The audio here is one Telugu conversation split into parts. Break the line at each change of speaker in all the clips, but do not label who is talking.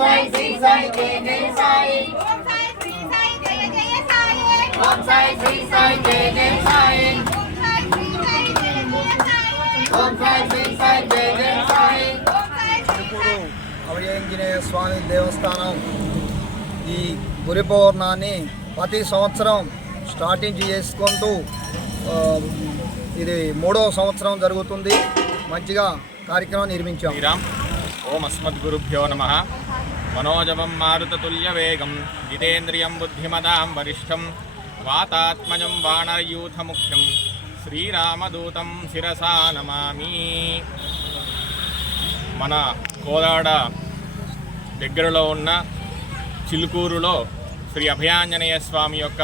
సాయి
శ్రీ సాయి జయ జయ సాయి.
ఓం సాయి శ్రీ సాయి జయ జయ సాయి.
ఓం సాయి శ్రీ సాయి జయ జయ సాయి.
ఓం శ్రీ జయ జయ
ఇప్పుడు స్వామి దేవస్థానం ఈ గురి పౌర్ణాన్ని ప్రతి సంవత్సరం స్టార్టింగ్ చేసుకుంటూ ఇది మూడవ సంవత్సరం జరుగుతుంది. మంచిగా కార్యక్రమం నిర్మించాం.
ఓం అస్మద్గురుభ్యో నమ. మనోజవం మారుతతుల్యవేగం జితేంద్రియం బుద్ధిమదాం వరిష్టం వాతాత్మజం వానరయూథముఖ్యం శ్రీరామదూతం శిరసా నమామి. మన కోదాడ దగ్గరలో ఉన్న చిలుకూరులో శ్రీ అభయాంజనేయ స్వామి యొక్క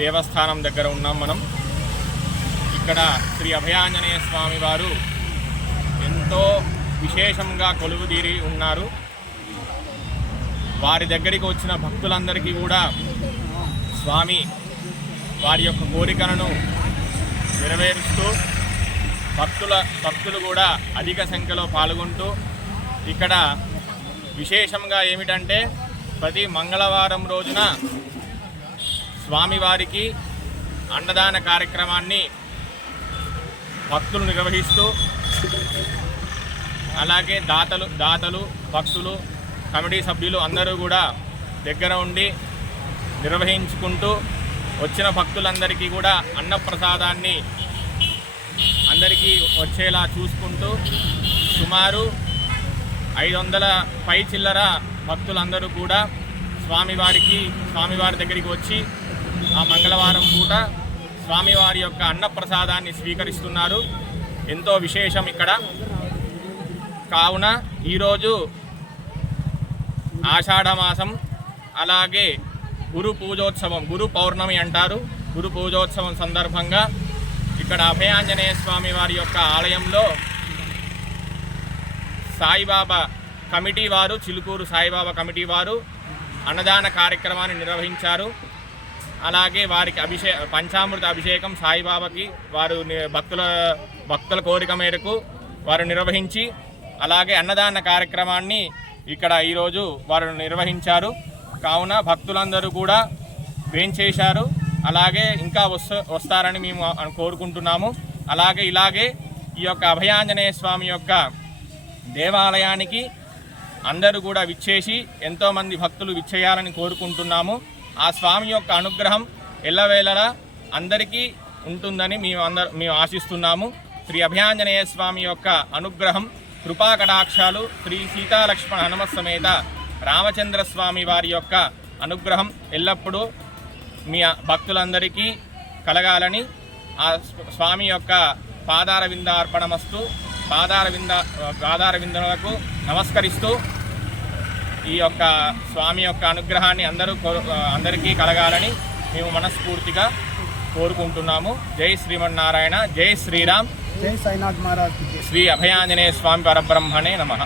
దేవస్థానం దగ్గర ఉన్నాం మనం. ఇక్కడ శ్రీ అభయాంజనేయ స్వామి వారు ఎంతో విశేషంగా కొలువుదీరి ఉన్నారు. వారి దగ్గరికి వచ్చిన భక్తులందరికీ కూడా స్వామి వారి యొక్క కోరికలను నెరవేరుస్తూ భక్తుల భక్తులు కూడా అధిక సంఖ్యలో పాల్గొంటూ ఇక్కడ విశేషంగా ఏమిటంటే ప్రతి మంగళవారం రోజున స్వామివారికి అన్నదాన కార్యక్రమాన్ని భక్తులు నిర్వహిస్తూ అలాగే దాతలు దాతలు భక్తులు కమిటీ సభ్యులు అందరూ కూడా దగ్గర ఉండి నిర్వహించుకుంటూ వచ్చిన భక్తులందరికీ కూడా అన్నప్రసాదాన్ని అందరికీ వచ్చేలా చూసుకుంటూ సుమారు ఐదు వందల పై చిల్లర భక్తులందరూ కూడా స్వామివారికి స్వామివారి దగ్గరికి వచ్చి ఆ మంగళవారం పూట స్వామివారి యొక్క అన్నప్రసాదాన్ని స్వీకరిస్తున్నారు. ఎంతో విశేషం ఇక్కడ. కావున ఈరోజు ఆషాఢమాసం అలాగే గురు పూజోత్సవం గురు పౌర్ణమి అంటారు. గురు పూజోత్సవం సందర్భంగా ఇక్కడ అభయాంజనేయ స్వామి వారి యొక్క ఆలయంలో సాయిబాబా కమిటీ వారు చిలుకూరు సాయిబాబా కమిటీ వారు అన్నదాన కార్యక్రమాన్ని నిర్వహించారు. అలాగే వారికి అభిషే పంచామృత అభిషేకం సాయిబాబాకి వారు భక్తుల భక్తుల కోరిక మేరకు వారు నిర్వహించి అలాగే అన్నదాన కార్యక్రమాన్ని ఇక్కడ ఈరోజు వారు నిర్వహించారు. కావున భక్తులందరూ కూడా వేంచేశారు అలాగే ఇంకా వస్త వస్తారని మేము కోరుకుంటున్నాము. అలాగే ఇలాగే ఈ యొక్క అభయాంజనేయ స్వామి యొక్క దేవాలయానికి అందరూ కూడా విచ్చేసి ఎంతోమంది భక్తులు విచ్చేయాలని కోరుకుంటున్నాము. ఆ స్వామి యొక్క అనుగ్రహం ఎల్లవేళలా అందరికీ ఉంటుందని మేము అందరు మేము ఆశిస్తున్నాము. శ్రీ అభయాంజనేయ స్వామి యొక్క అనుగ్రహం కృపాకటాక్షాలు శ్రీ సీతాలక్ష్మణ హనుమత్ సమేత రామచంద్ర స్వామి వారి యొక్క అనుగ్రహం ఎల్లప్పుడూ మీ భక్తులందరికీ కలగాలని ఆ స్వామి యొక్క పాదార విందార్పణమస్తు పాదార వింద పాదార విందులకు నమస్కరిస్తూ ఈ యొక్క స్వామి యొక్క అనుగ్రహాన్ని అందరూ కోరు- అందరికీ కలగాలని మేము మనస్ఫూర్తిగా కోరుకుంటున్నాము. జై శ్రీమన్నారాయణ జై శ్రీరామ్.
జై సాయినాథ్ మహారాజ్
శ్రీ అభయాంజనేయ స్వామి పరబ్రహ్మణే నమః.